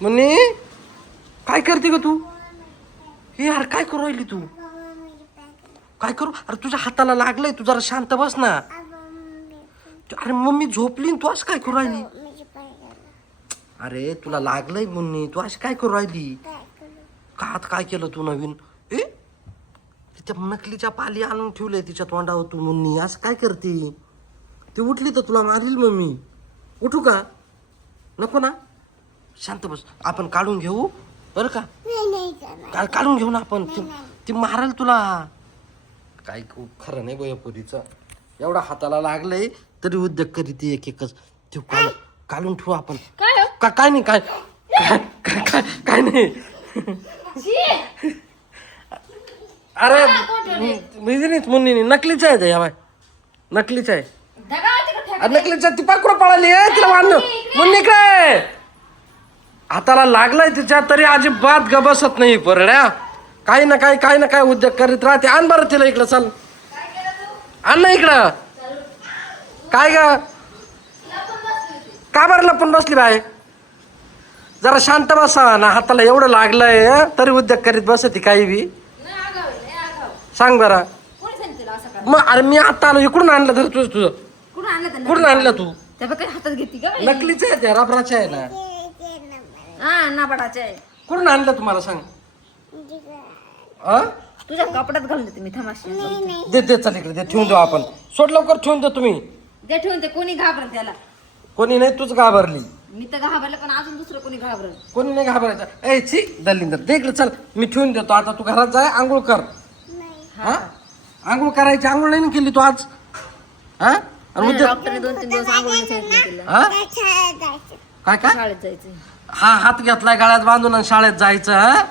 मुन्नी काय करते ग तू? हे यार काय करू राहिली तू? काय करू? अरे तुझ्या हाताला लागलंय, तू जरा शांत बस ना. अरे मम्मी झोपली तू असं काय करू राहिली? अरे तुला लागलंय मुन्नी, तू अशी काय करू राहिली? का आता काय केलं तू नवीन? तिच्या नकलीच्या पाली आणून ठेवलंय तिच्या तोंडावर तू मुन्नी, असं काय करते? ती उठली तर तुला मारील मम्मी. उठू का? नको ना, शांत बस. आपण काढून घेऊ बरं का? काढून घेऊ ना आपण. ती मारेल तुला. काय खरं नाही बया पोरीचं. एवढा हाताला लागलंय तरी उद्योग करीत एक एकच. ते काढून ठेवू आपण. काय नाही, काय काय नाही. अरे मुन्नी नकलीच आहे या बाय, नकलीच आहे. नकलीच ती पाकडं पळाली आहे, तिला वाढणं. मुन्नी काय हाताला लागलाय तिच्या तरी अजिबात ग बसत नाही परड्या. काही ना काय उद्योग करीत राहते. आण बरं तिला इकडं, चल आण ना इकडं. काय ग का बरं लपून बसली बाय? जरा शांत बसा ना. हाताला एवढं लागलंय तरी उद्योग करीत बसती काही बी. सांग बरं मग. अरे मी आता आलो, इकडून आणलं तर तुझं कुठून आणलं तू? हातात घेते का? नकलीच आहे ते, रबराचे आहे ना. नाबाडाचे आहे. कुठून आणलं तुम्हाला सांग? तुझ्या कपड्यात घालून देते मी. थमाशी दे चल इकडे, दे ठेवून देऊ आपण. सोड लवकर, ठेवून दे तुम्ही. दे ठेवून ते. कोणी घाबरत त्याला? कोणी नाही, तूच घाबरली. मी तर घाबरलं, पण अजून दुसरं कोणी घाबरत? कोणी नाही घाबरायचं. ए छी दलिंदर, दे इकडे चल. मी ठेवून देतो. आता तू घरात जाय, आंघोळ कर. हा आंघोळ करायची. आंघोळ नाही केली तू आज? हा डॉक्टरने 2-3 दिवस आंघोळ नाही सांगितलं तिला. काय शाळेत जायचं. हा हात घेतलाय गळ्यात बांधून आणि शाळेत जायचं. हा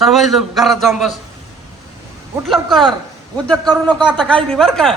चल वय घरात जाऊन बस. उठ लवकर, उद्योग करू नको आता काही बी बरं का?